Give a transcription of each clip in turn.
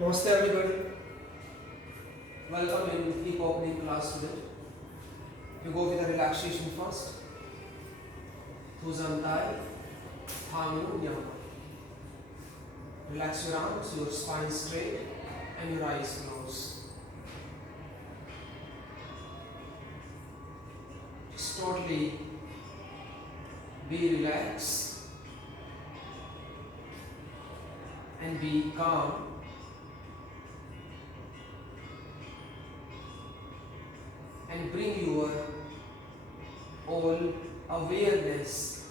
Namaste everybody. Welcome in hip opening class today. You go with the relaxation first. Thuzantai, Thamu Yama. Relax your arms, your spine straight, and your eyes closed. Just totally be relaxed and be calm. And bring your all awareness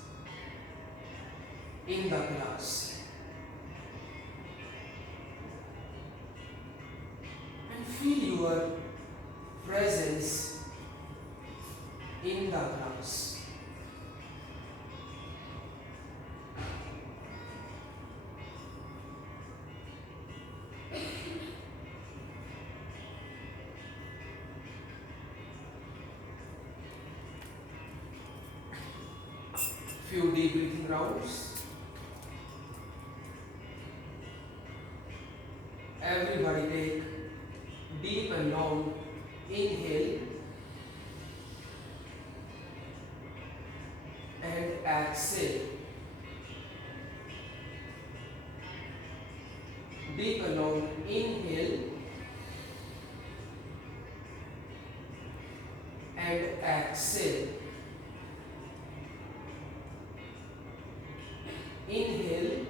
in the class. And feel your presence in the class. Few deep breathing rounds. Everybody take deep and long inhale and exhale. Deep and long inhale and exhale. Inhale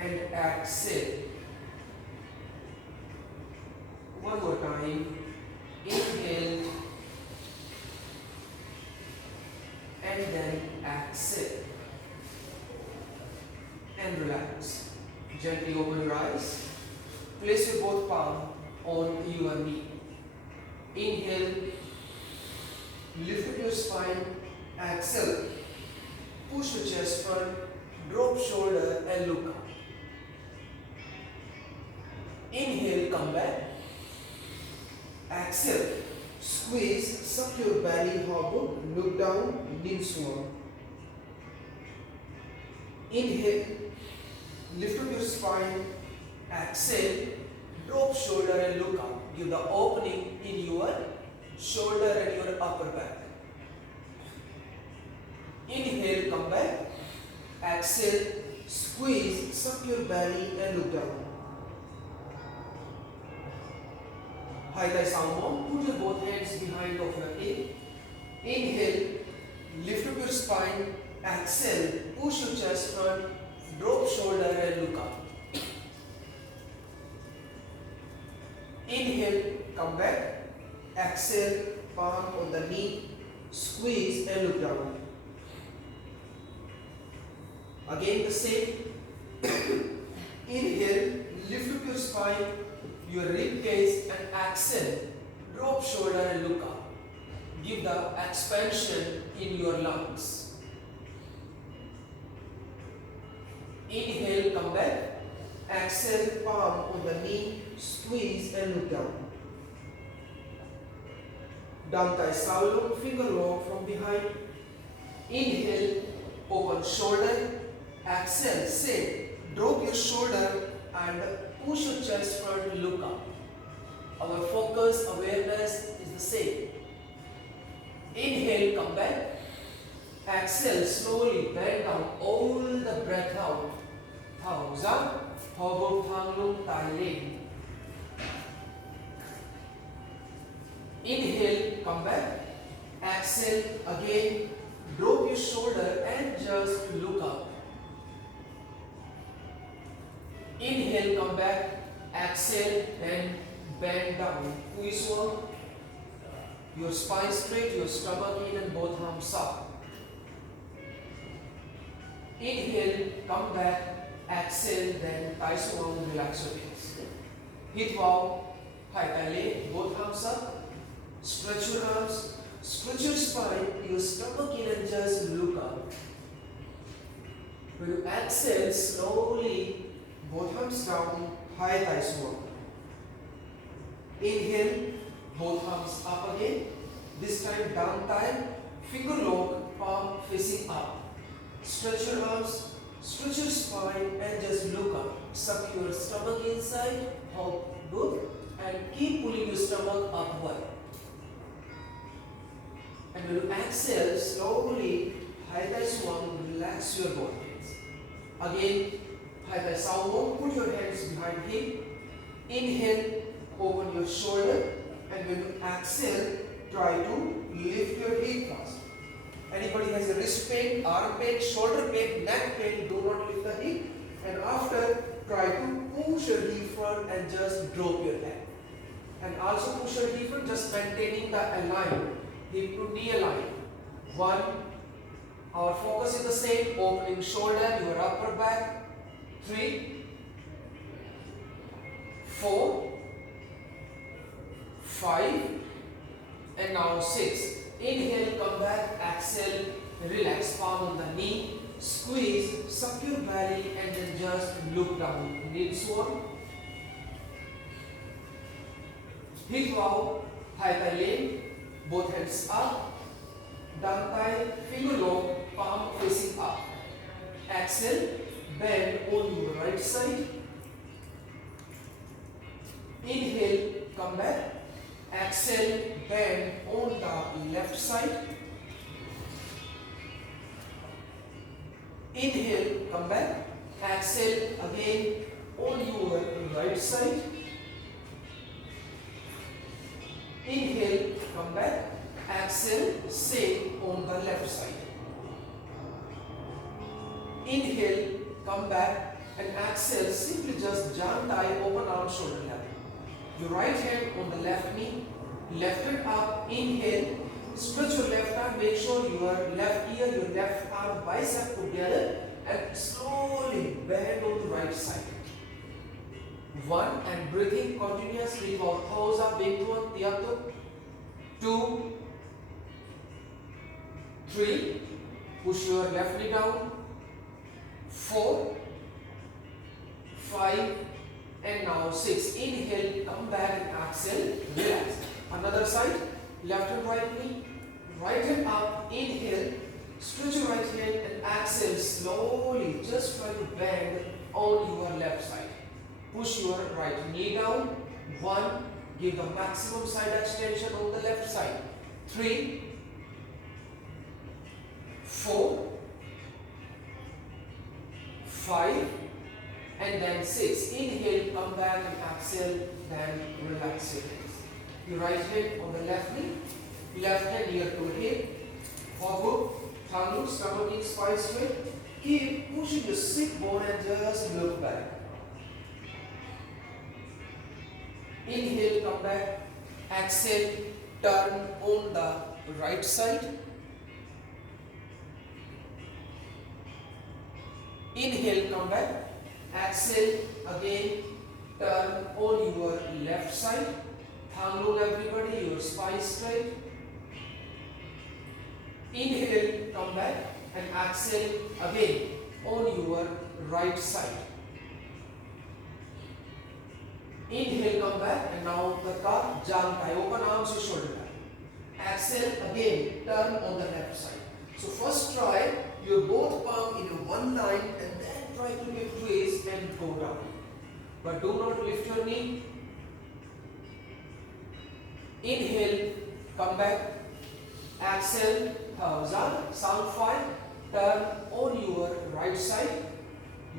and exhale. One more time. Inhale and then exhale. And relax. Gently open your eyes. Place your both palms on your knee. Inhale. Lift up your spine. Exhale. Push your chest front. Drop shoulder and look up. Inhale, come back. Exhale. Squeeze, suck your belly, hobble, look down, knee swan. Inhale, lift up your spine. Exhale, drop shoulder and look up. Give the opening in your shoulder and your upper back. Inhale, come back. Exhale, squeeze, suck your belly and look down. High thigh sound. Put your both hands behind of your hip. Inhale, lift up your spine. Exhale, push your chest front, drop shoulder and look up. Inhale, come back. Exhale, palm on the knee, squeeze and look down. Again the same. Inhale, lift up your spine, your rib cage and exhale. Drop shoulder and look up. Give the expansion in your lungs. Inhale, come back. Exhale, palm on the knee, squeeze and look down. Down thigh sawlong, finger long from behind. Inhale, open shoulder. Exhale, same. Drop your shoulder and push your chest front, look up. Our focus, awareness is the same. Inhale, come back. Exhale, slowly bend down, all the breath out. Thauza, Hobo Thanglung Tai Ling. Inhale, come back. Exhale, again, drop your shoulder and just look up. Inhale, come back. Exhale, then bend down. Puiswa. Your spine straight, your stomach in and both arms up. Inhale, come back. Exhale, then Tai Suang, relax your hips. Hit wow. Hai Tai Le, both arms up. Stretch your arms. Stretch your spine, your stomach in and just look up. When you exhale, slowly both arms down, high thigh swirl. Inhale, both arms up again. This time down thigh, finger lock, palm facing up. Stretch your arms, Stretch your spine and just look up. Suck your stomach inside. Hold. Good. And keep pulling your stomach upward. And when you exhale, slowly, high thigh swan, relax your body. Again, high thigh salvo, put your hands behind hip. Inhale, open your shoulder. And when you exhale, try to lift your hip first. Anybody has a wrist pain, arm pain, shoulder pain, neck pain, do not lift the hip. And after, try to push your hip front and just drop your head. And also push your hip front, just maintaining the align, hip to knee align. 1. Our focus is the same, opening shoulder, your upper back. 3, 4, 5, and now 6. Inhale, come back, exhale, relax, palm on the knee, squeeze, suck your belly and then just look down. Knee swan. Hip bow, high thigh lane, both hands up, down thigh, finger long, palm facing up. Exhale, bend on your right side. Inhale, come back. Exhale, bend on the left side. Inhale, come back. Exhale again on your right side. Inhale, come back. Exhale, same on the left side. Inhale, come back and exhale. Simply just jump thigh, open arm, shoulder level. Your right hand on the left knee, left hand up, inhale, stretch your left arm, make sure your left ear, your left arm bicep together and slowly bend on the right side. 1 and breathing continuously, our toes up, big toe, tiyato. 2, 3, push your left knee down. 4, 5, and now 6. Inhale, come back and exhale, relax. Another side, left and right knee, right hand up, inhale, stretch your right hand and exhale slowly. Just try to bend on your left side. Push your right knee down. 1, give the maximum side extension on the left side. 3, 4, 5, and then 6. Inhale, come back and exhale, then relax your legs. Your right hand on the left knee, left hand near to hip, forward, thumb loose, stomach in, spine straight. Keep pushing your sit bone and just look back. Inhale, come back, exhale, turn on the right side. Inhale, come back. Exhale, again, turn on your left side. Thumb roll everybody, your spine straight. Inhale, come back and exhale again on your right side. Inhale, come back and now the cup, jump high, open arms, your shoulder back. Exhale again, turn on the left side. So first try your both palm in a one line and then try to give twist and go down. But do not lift your knee. Inhale, come back. Exhale, thumbs up, sound 5. Turn on your right side.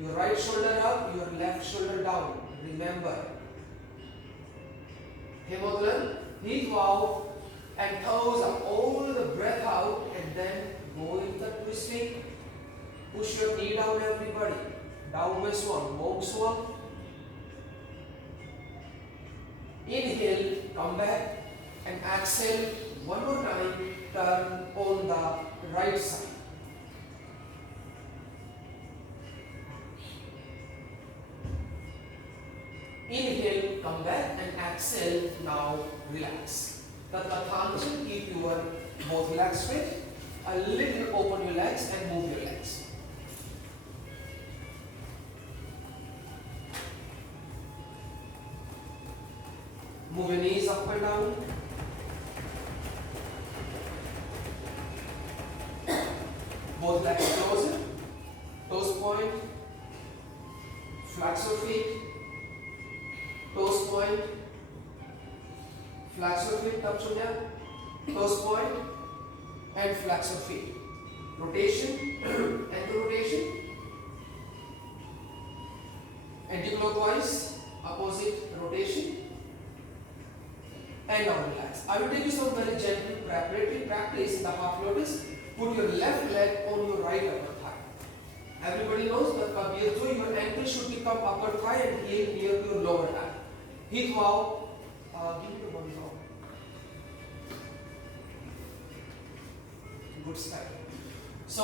Your right shoulder up, your left shoulder down. Remember. Hemodlan, knee bow and toes up. All the breath out and then go in the twisting. Push your knee down, everybody. Downward swan, monk swan. Inhale, come back and exhale one more time. Turn on the right side. Inhale, come back and exhale. Now relax. Tattathanchan, keep your both legs straight. A little open your legs and move your legs. Move your knees up and down. Both legs closer. Toes point, flexor feet, toes point, flexor feet, tap छूट गया, toes point and flexor feet. Rotation, anti-rotation, anti-clockwise, opposite rotation, and now relax. I will take you some very gentle preparatory practice in the half lotus. Put your left leg on your right upper thigh. Everybody knows that your ankle should become upper thigh and heel near your lower thigh. Hit wow. Give me the one now. Good style. So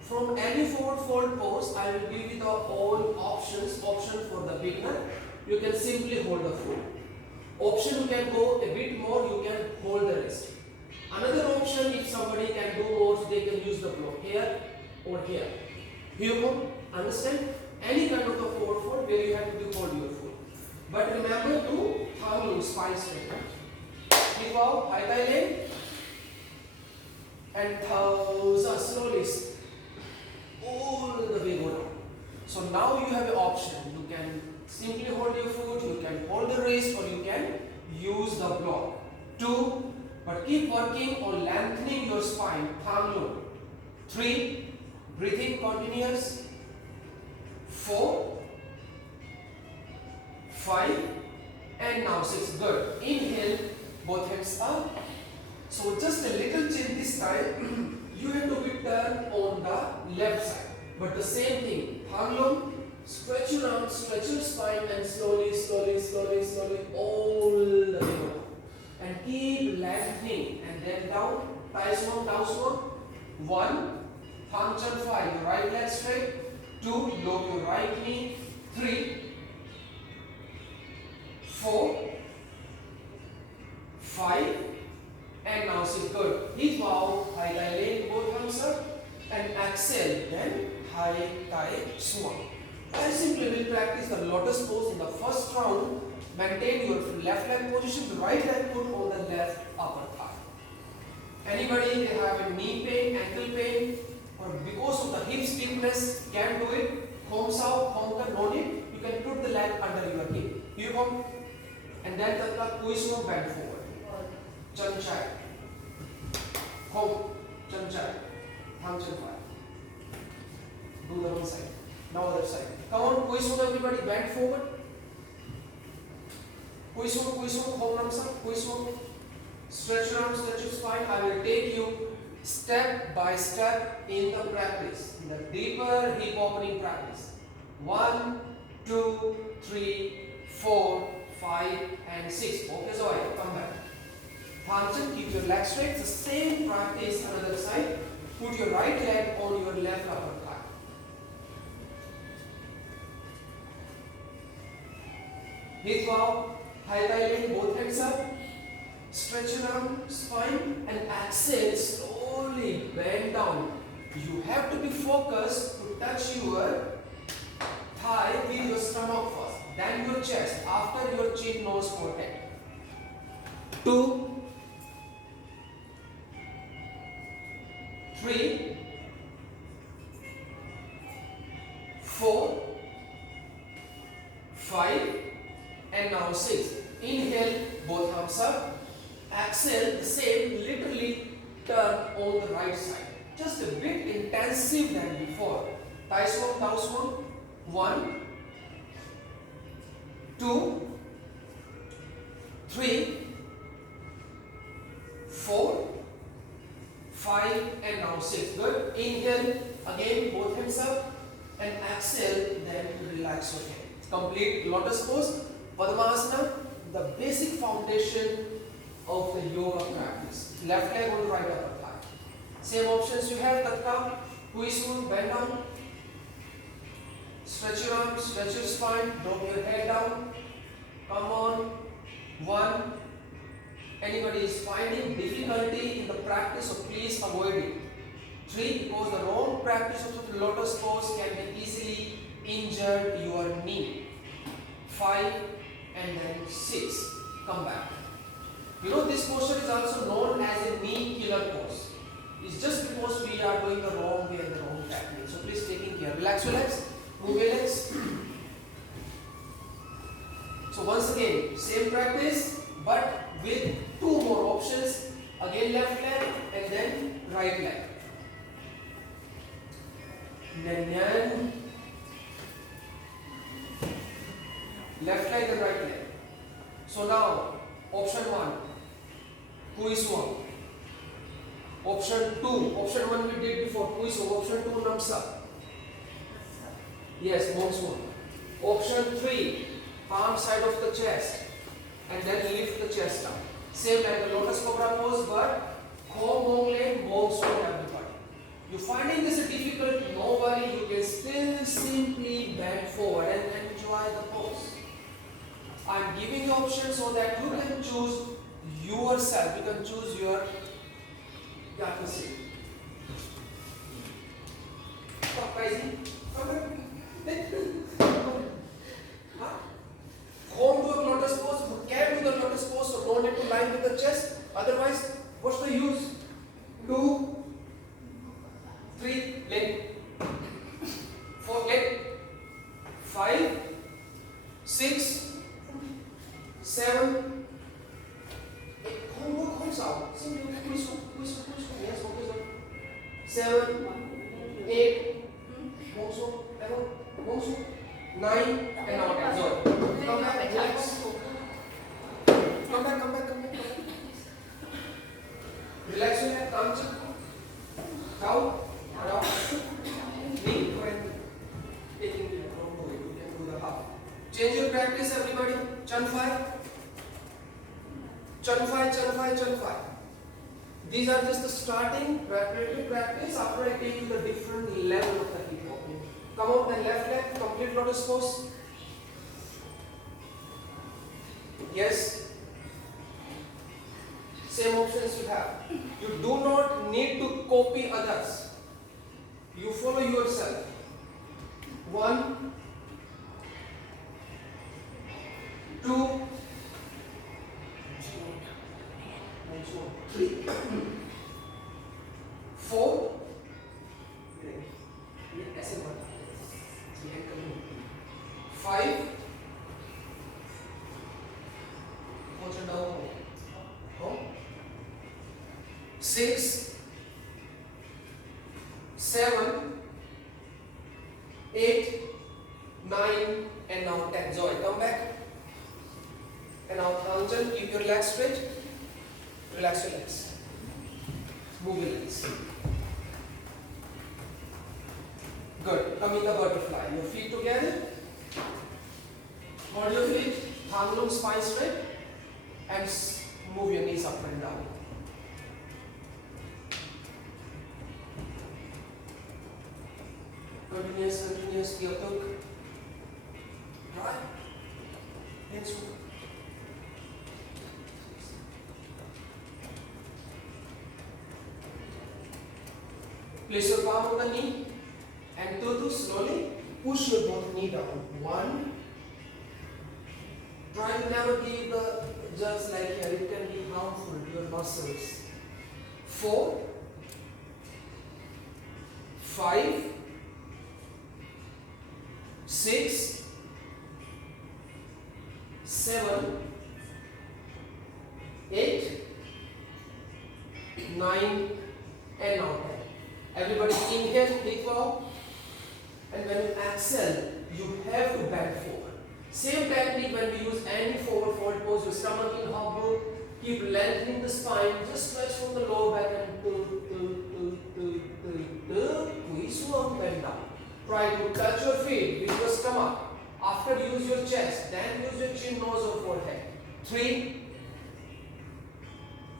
from any forward fold pose, I will give you the all options. Option for the beginner, you can simply hold the foot. Option you can go a bit more, you can hold the wrist. Another option, if somebody can do more, so they can use the block here or here. You go, understand? Any kind of the forward fold where you have to hold your foot. But remember to thumb loose, spine straight. Keep out, high thigh leg. And thousand slowly all the way go down. So now you have an option. You can simply hold your foot, you can hold the wrist, or you can use the block. 2, but keep working on lengthening your spine. Thumb loop. 3, breathing continuous. 4, 5, and now 6. Good. Inhale, both hands up. So just a little change this time. You have to be turned on the left side. But the same thing. Thumb loop, stretch your arms, stretch your spine, and slowly, slowly, slowly, slowly, all the way down. And keep lengthening, and then down. Tai swan, down swan. 1, thumb turn 5. Your right leg straight. 2, lower your right knee. 3, 4, 5. And now sit good. Hip bow, high thigh leg, both hands up, and exhale. Then high thigh swan. I simply will practice the lotus pose in the first round. Maintain your left leg position, the right leg put on the left upper thigh. Anybody they have a knee pain, ankle pain, or because of the hip stiffness can't do it, thumbs out, thumb no need. You can put the leg under your hip. You come, and then the push bend forward. Chan chai. Home. Chan chai. Thumb chan fire. Do the one side. Now other side. Come on, push everybody. Bend forward. Push home arms up. Push. Stretch your arms, stretch your spine. I will take you step by step in the practice. In the deeper hip opening practice. 1, 2, 3, 4, 5, and 6. Okay, so I come back. Thanchan, keep your legs straight. It's the same practice another side. Put your right leg on your left upper thigh. Hip bow, high thigh leg, both hands up. Stretch your arm, spine, and exhale. Slowly bend down. You have to be focused to touch your thigh with your stomach first, then your chest, after your chin, nose, forehead. 2, 3, 4, 5, and now 6. Inhale, both arms up. Exhale, the same, literally turn on the right side. Just a bit intensive than before. Tai swan, down swan. 1, 2, 3, 4, 5, and now 6. Good. Inhale, again, both hands up, and exhale, then relax your head. Complete lotus pose. Padmasana, the basic foundation of the yoga practice. Left leg on the right upper thigh. Same options you have. Tatka, Huismun, bend down. Stretch your arms, stretch your spine, drop your head down. Come on. 1. Anybody is finding difficulty in the practice, so please avoid it. 3, because the wrong practice of the lotus pose can be easily injured your knee. 5, and then 6. Come back. You know, this posture is also known as a knee killer pose. It's just because we are doing the wrong way and the wrong technique. So please taking care here. Relax your legs, move your legs. So once again, same practice, but with two more options. Again left leg and then right leg. Nyan. Left leg and right leg. So now, option 1, Kui Swam. Option 2, option 1 we did before, Kui Swam. Option 2, Namsa. Yes, Mong Swam. Option 3, palm side of the chest and then lift the chest up. Same like the lotus cobra pose, but Kho Mong leg, Mong Swam everybody. You finding this difficult, no worry, you can still simply bend forward and enjoy the pose. I am giving you options so that you can choose yourself. You can choose your Yakasi. Stop rising. Home to a lotus pose. You can do the lotus pose, so don't need to line with the chest. Otherwise, what's the use? 2, 3, leg. 4, leg. 5, 6, 7, 8, không sao, xin lỗi, cúi xuống, yes, cúi xuống. 7, 8, buông xuống, 9, and now back, rồi. Come back, relax. Come back. Relax your head, come to. Down. Knee, when taking the wrong way, you can do the half. Change your practice, everybody. Chun Fai. These are just the starting preparatory practice. After I take you the different level of the hip hop. Come out the left leg, complete lotus pose. Yes. Same options you have. You do not need to copy others. You follow yourself. 1, 2, 3, 4, 5, 6, 7, 8, 9, and now 10. Joy, come back. And now Thanjan, keep your legs straight. Relax your legs. Move your legs. Good. Come in the butterfly. Your feet together. Hold your feet. Thang long, spine straight. And move your knees up and down. Continuous. Kyotok. Right. Hands move. Place your palm on the knee and to slowly push your both knee down. 1. Try to never give the jerks like here. It can be harmful to your muscles. 4, 5, 6, 7, 8, 9, and now 10. Everybody inhale, hip bow, and when you exhale, you have to bend forward. Same technique when we use any forward fold pose, your stomach in hobble, keep lengthening the spine, just stretch from the lower back and bend down. Try to touch your feet with your stomach. After use your chest, then use your chin, nose or forehead. 3,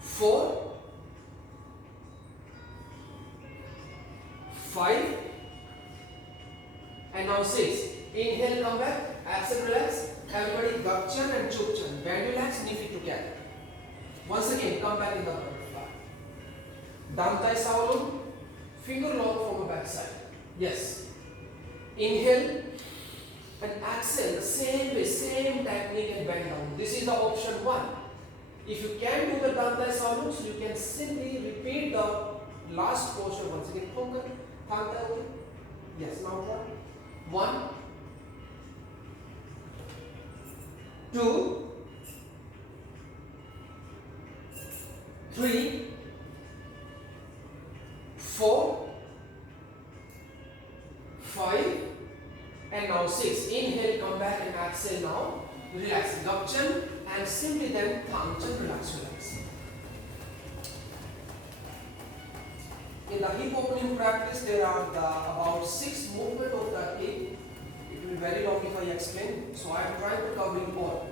4, 5, and now 6. Inhale, come back. Exhale, relax. Everybody, Gapchan and Chukchan. Bend your legs, knee feet together. Once again, come back in the butterfly. Dantai Savalum. Finger long from the back side. Yes. Inhale and exhale the same way, same technique and bend down. This is the option 1. If you can do the Dantai Savalum, so you can simply repeat the last posture once again. Yes, now try. 1, 2, 3, 4, 5, and now 6. Inhale, come back and exhale now. Relax, gapchan, and simply then thangchan, relax. In the hip opening practice, there are about 6 movements of the hip. It will be very long if I explain. So I am trying to cover all.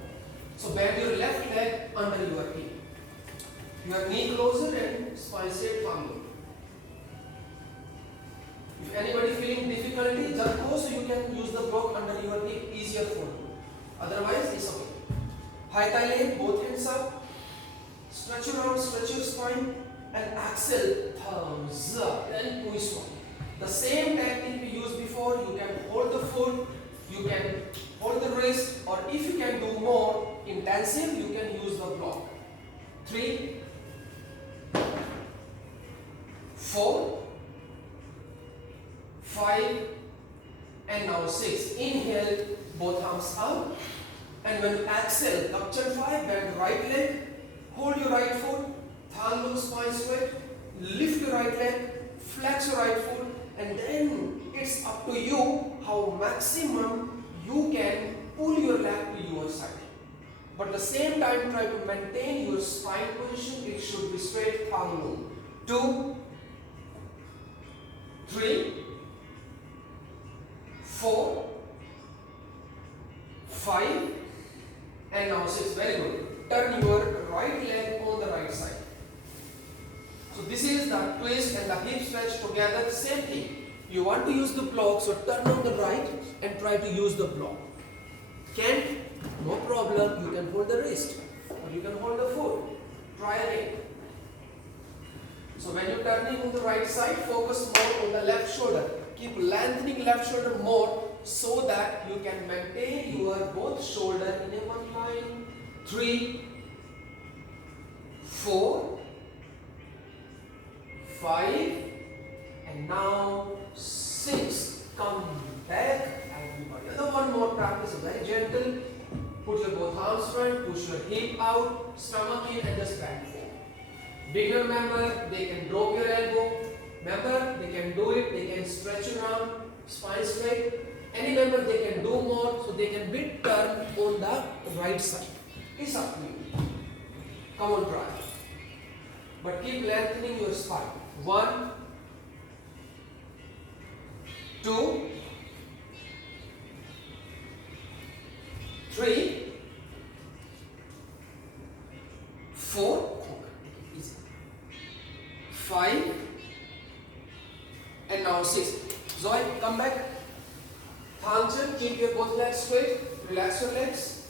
So bend your left leg under your hip. Your knee closer and spine straight, thumb low. If anybody feeling difficulty, just go so you can use the block under your hip, easier for you. Otherwise, it's okay. High thigh leg, both hands up. Stretch your arms, stretch your spine, and exhale, thumbs up, then twist one. The same technique we used before. You can hold the foot, you can hold the wrist, or if you can do more intensive, you can use the block. 3, 4, 5, and now 6. Inhale, both arms up, and when you exhale, gapchan 5, bend right leg, hold your right foot, thumb low, spine straight, lift your right leg, flex your right foot, and then it's up to you how maximum you can pull your leg to your side. But at the same time, try to maintain your spine position. It should be straight, thumb low. 2, 3, 4, 5, and now 6. Very good. Turn your right leg on the right side. So this is the twist and the hip stretch together, same thing. You want to use the block, so turn on the right and try to use the block. Can't? No problem. You can hold the wrist or you can hold the foot. Try again. So when you're turning on the right side, focus more on the left shoulder. Keep lengthening left shoulder more so that you can maintain your both shoulder in a one line. 3, 4, 5, and now 6. Come back, everybody. Another one more practice, very gentle. Put your both arms front, push your hip out, stomach in, and just bend forward. Beginner member, they can drop your elbow. Member, they can do it, they can stretch your arm, spine straight. Any member, they can do more, so they can bit turn on the right side. It's up to you. Come on, try. But keep lengthening your spine. 1, 2, 3, 4, 5, and now 6. Zoe, come back. Thangchan, keep your both legs straight. Relax your legs.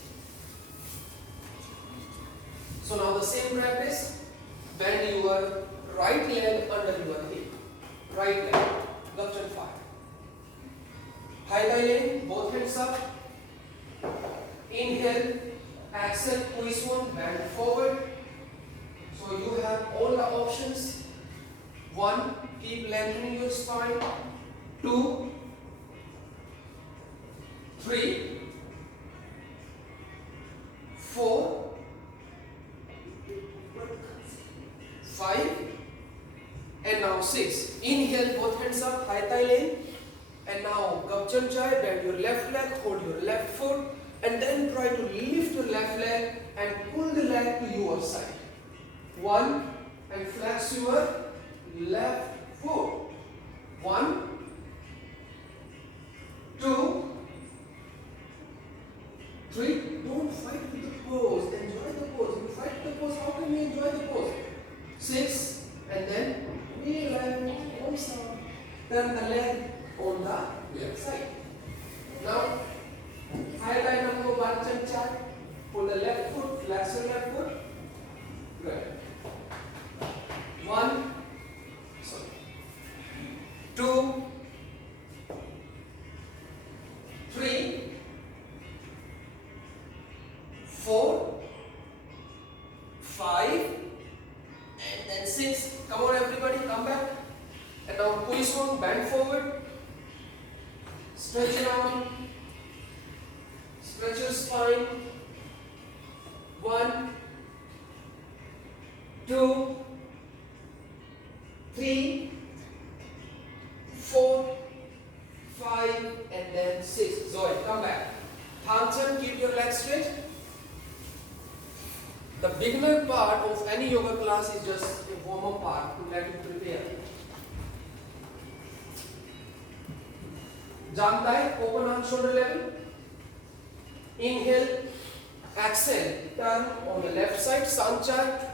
So now the same practice. Bend your right leg under your hip. Right leg. Gapchan 5. High thigh leg, both hands up. Inhale, exhale, twist one, bend forward. So you have all the options. 1, keep lengthening your spine. 2, 3, 4, 5, and now 6. Inhale, both hands up, high thigh leg. And now gapchan chai, bend your left leg, hold your left foot, and then try to lift your left leg and pull the leg to your side. 1, and flex your left foot. 1, 2, 3. Don't fight with the pose. Enjoy the pose. If you fight the pose, how can you enjoy the pose? 6, and then relax. Turn the leg on the left side. Now, high line number 1 chai. Pull the left foot, flex your left foot. Good. 1, 2, 3, 4, 5, and then 6. Come on, everybody, come back. And now twist one, bend forward. Stretch your arm. Stretch your spine. 1, 2, 3, 4, 5, and then 6. Zoe, come back. Thanchan, keep your legs straight. The beginner part of any yoga class is just a warm-up part to let you prepare. Jamtai, open arm shoulder level. Inhale, exhale, turn on the left side, Sanchar.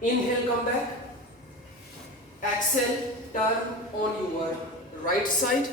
Inhale, come back. Exhale, turn on your right side.